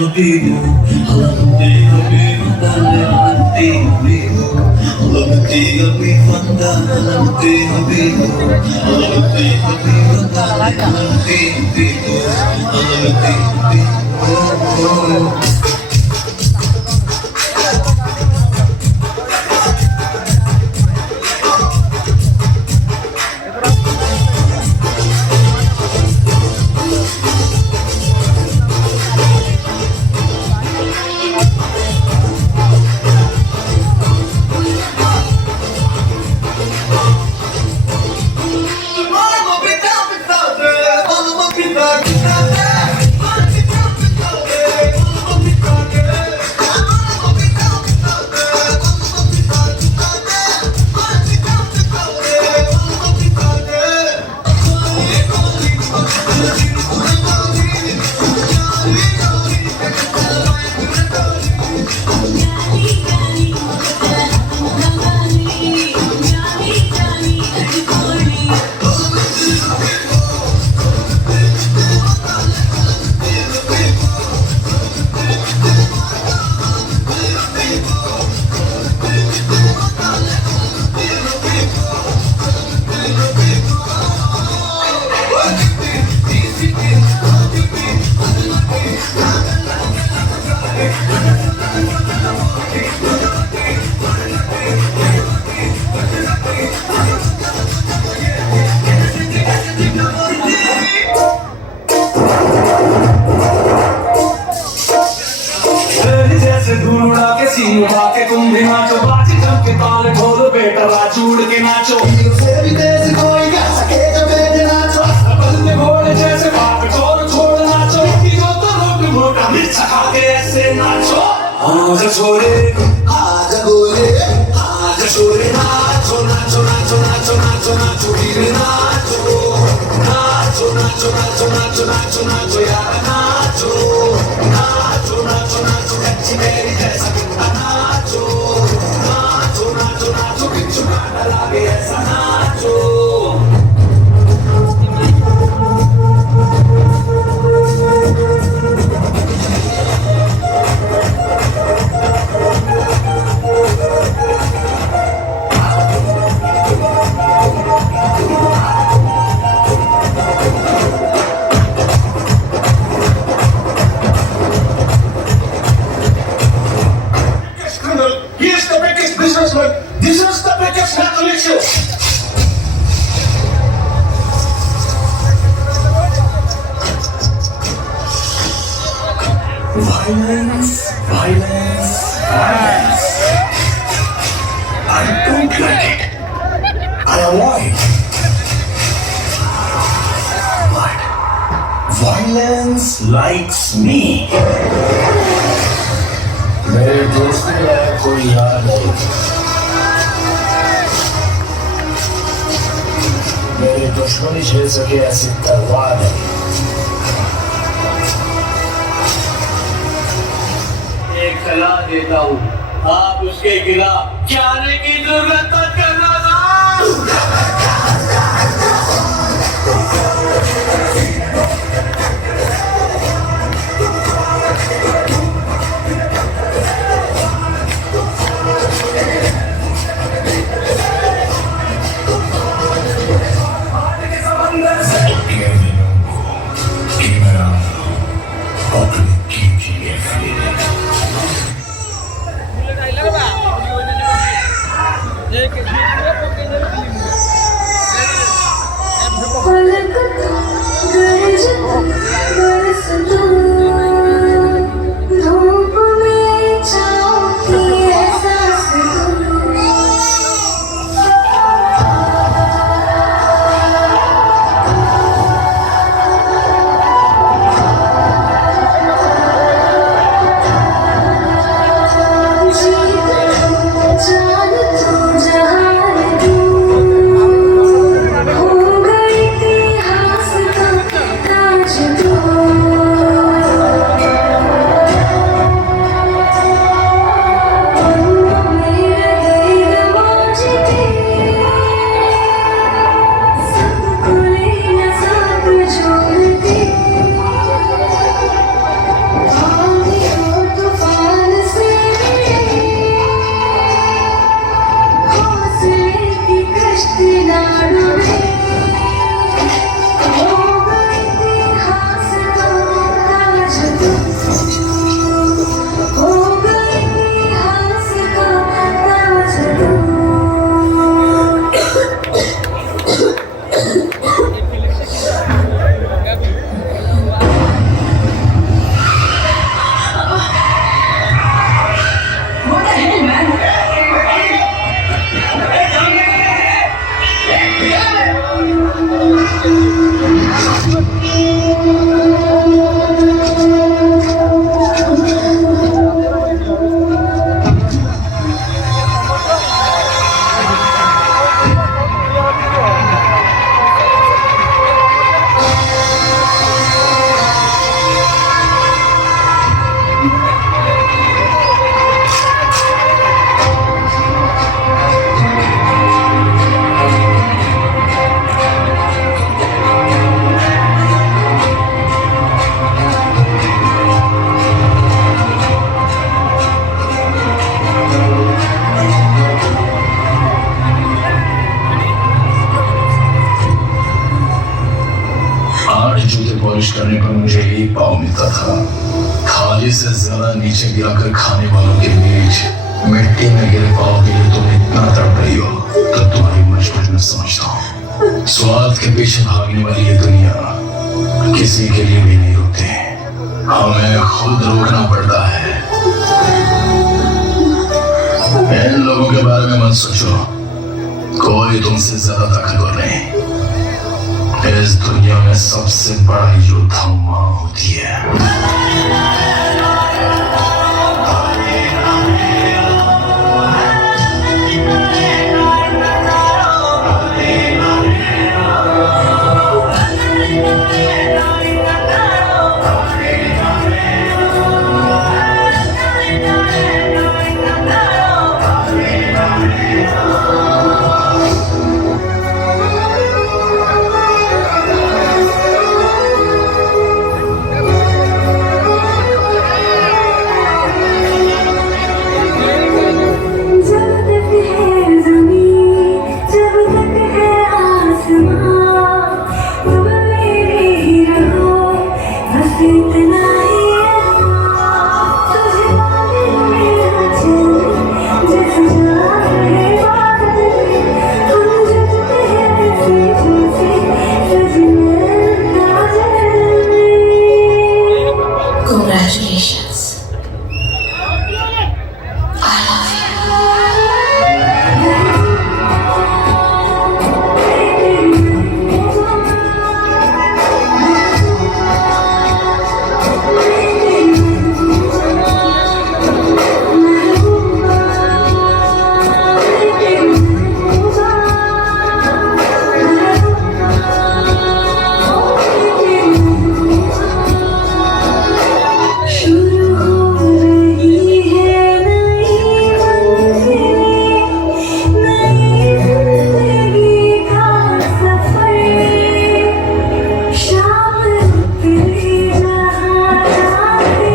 habibu, halamti habibu, bale halamti habibu, halamti habibu, halamti habibu, halamti habibu, bale halamti habibu, halamti habibu. तुम भी नाचो बाजी जम के ताल ढोल बेटा राजूड़ के नाचो से भी तेज कोई गा सके जो मेरे नाचो बल्ले घोड़े जैसे बाप छोड़ छोड़ नाचो जो तो रोट मोटा मिर्च खा के ऐसे नाचो आज छोरे आज गोरे आज छोरे नाचो नाचो नाचो नाचो नाचो नाचो वीर नाचो नाचो नाचो नाचो नाचो नाचो नाचो यार नाचो नाचो नाचो नाचो कच्ची मेरी जैसा नाचो नाचो नाचो नाचो बिच्छू गाना लागे ऐसा नाचो He is the biggest businessman. This is the biggest national issue. Violence, violence, violence. I don't like it. I avoid. But violence likes me. मेरे दोस्त का कोई यार नहीं मेरे दुश्मनी झेल सके ऐसी तलवार नहीं एक सलाह देता हूँ आप उसके खिलाफ जाने की जरूरत मत करना एक करने पर मुझे एक पाव मिलता था। थाली से ज्यादा नीचे गिराकर खाने वालों के बीच मिट्टी में गिरे पाव के लिए तुम इतना तड़प रही हो तो तुम्हारी मजबूरी में समझता हूँ। स्वाद के पीछे भागने वाली ये दुनिया किसी के लिए भी नहीं रुकती, हमें खुद रोकना पड़ता है। इन लोगों के बारे में मत सोचो, कोई तुमसे ज्यादा ताकतवर नहीं। इस दुनिया में सबसे बड़ा योद्धा माँ होती है। Congratulations. I love you. शुरू हो रही है नई मंजिल, नई जिंदगी का सफर। शाम उतरी जहाँ जाती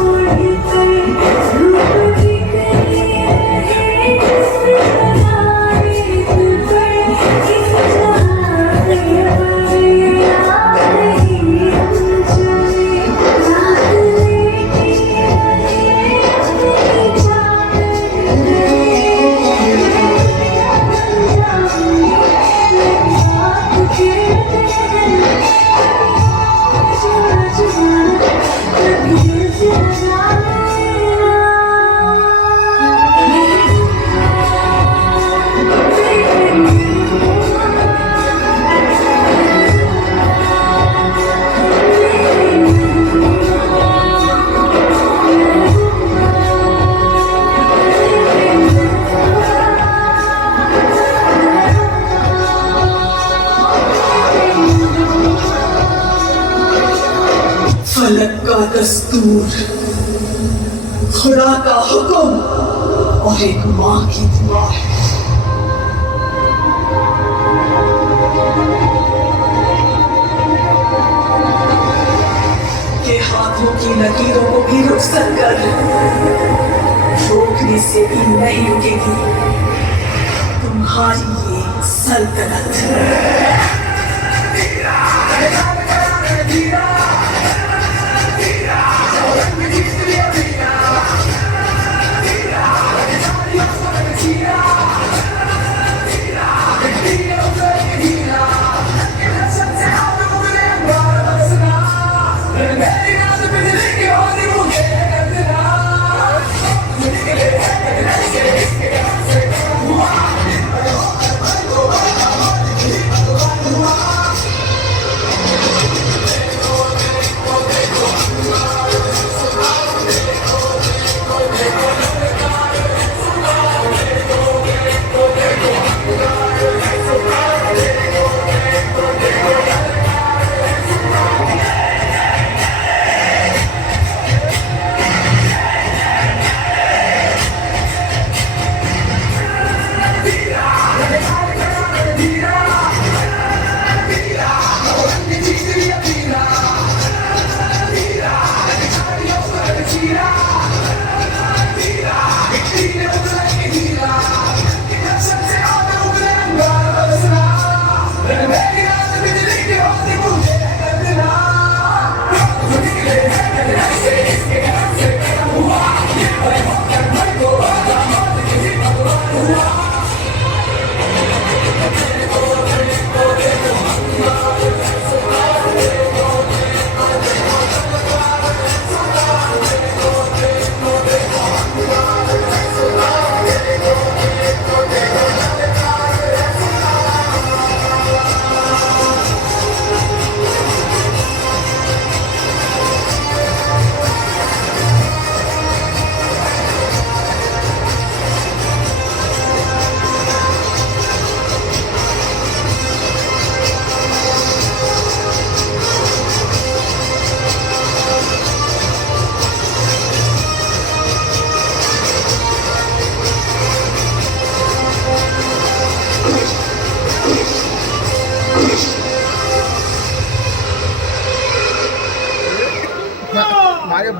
उड़कर, धूप बिखरी रहे इस जहानी पर। इस जहानी पर आ रही हम चले, रात लेके रहे अपनी जान फलक का दस्तूर, खुदा का हुक्म और एक माँ की दुआ है। के हाथों की लकीरों को भी रुखसत कर, रोकने से भी नहीं रुकेगी तुम्हारी ये सल्तनत।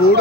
बोर्ड